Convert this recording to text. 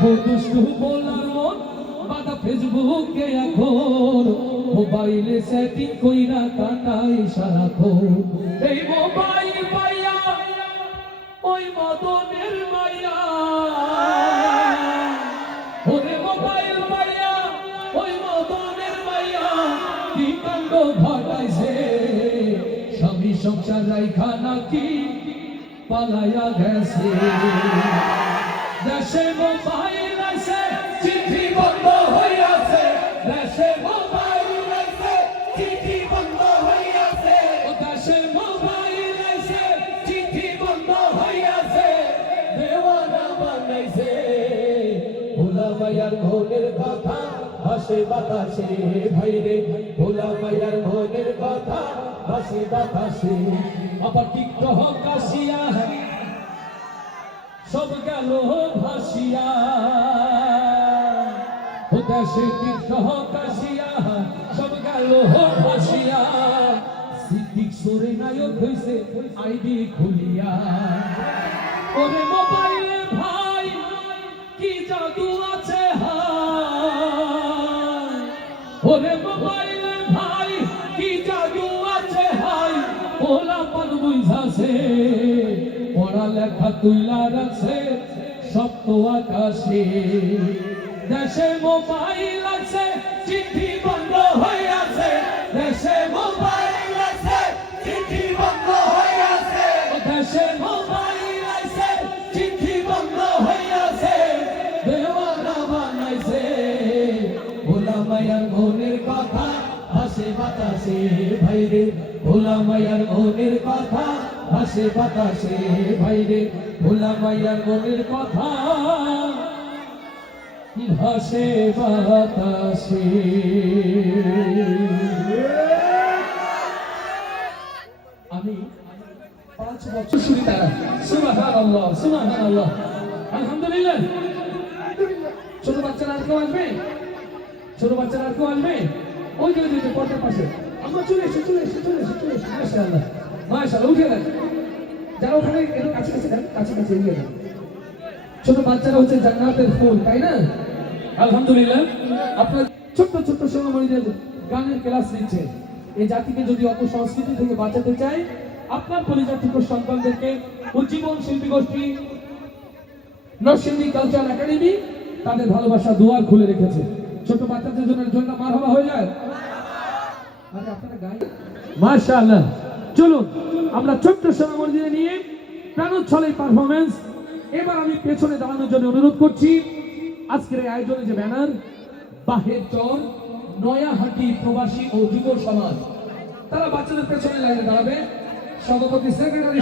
দুষ্টু বলার মন বাদা ফেসবুকে এখন মোবাইলে সেটিং কইরা কাটাই সারাক্ষণ। এই মোবাইল পাইয়া ওই মদনের মাইয়া, ওরে মোবাইল পাইয়া ওই মদনের মাইয়া কি কাণ্ড ঘটাইছে। স্বামী সংসার রাইখা নাকি পালাইয়া গেছে। দেশে মোবাইল আছে চিঠি বন্ধ হইয়াছে, দেশে মোবাইল আছে চিঠি বন্ধ হইয়াছে, দেশে মোবাইল আছে চিঠি বন্ধ হইয়াছে। দেওয়ানা বানাইছে ভোলা মায়ার মনের কথা ভাসে বাতাসে, ভাইরে ভোলা মায়ার মনের কথা ভাসে বাতাসে। আবার টিকটক আসিয়া সব গেল ভাসিয়া, দেশে টিকটক আসিয়া সব গেল ভাসিয়া। সিদ্দিক সরে নায়ক হইছে আইডি খুলিয়া। ওরে মোবাইলে ভাই কি জাদু আছে হায়, ওরে মোবাইলে ভাই কি জাদু আছে হায়। ওলা পান বুঝাছে পড়ালেখা তুইলা রাখছে সপ্ত আকাশে। দেশে মোবাইল আছে চিঠি বন্ধ হইয়াছে, দেশে মোবাইল আছে চিঠি বন্ধ হইয়াছে, দেশে মোবাইল আছে চিঠি বন্ধ হইয়াছে। দেওয়ানা বানাইছে ভোলা মায়ার মনের কথা ভাসে বাতাসে, ভাইরে ভোলা মায়ার মনের কথা ভাসে বাতাসে, ভাইরে ভোলা মায়ার মনের কথা ভাসে বাতাসে। আমি 5 বছর শুনি তারা সুবহানাল্লাহ সুবহানাল্লাহ আলহামদুলিল্লাহ। ছোট বাচ্চারা আর কেউ আসবে, ছোট বাচ্চারা আর কেউ আসবে, ওই যে পর্দার পাশে আমরা চলে এসে মাশাআল্লাহ মাশাআল্লাহ। উঠে দেন যারা ওখানে একটু কাছে কাছে দেন, কাছে কাছে এগিয়ে দেন। ছোট বাচ্চারা হচ্ছে জান্নাতের ফুল, তাই না? আলহামদুলিল্লাহ। আপনার ছোট্ট ছোট্ট সোনামণিদের গানের ক্লাস নিচ্ছে। এই জাতিকে যদি অপসংস্কৃতি থেকে বাঁচাতে চায়, আপনার পরিজাতিক সন্তানদেরকে উজ্জীবন শিল্পী গোষ্ঠী নরসিংদী কালচার একাডেমি তাদের ভালোবাসা দুয়ার খুলে রেখেছে। ছোট বাচ্চাদের জন্য মারহাবা হয়ে যায়। আরে আপনারা গায়ে মাশাআল্লাহ। চলুন আমরা ছোট্ট সোনামণিদের নিয়ে প্রাণোচ্ছল এই পারফরমেন্স। এবার আমি পেছনে দাঁড়ানোর জন্য অনুরোধ করছি। আজকের এই আয়োজনে যে ব্যানার বাহের চর নয়াহাটি প্রবাসী ও যুব সমাজ, তারা বাচ্চাদের পেছনে লাইনে দাঁড়াবে। সভাপতি সেক্রেটারি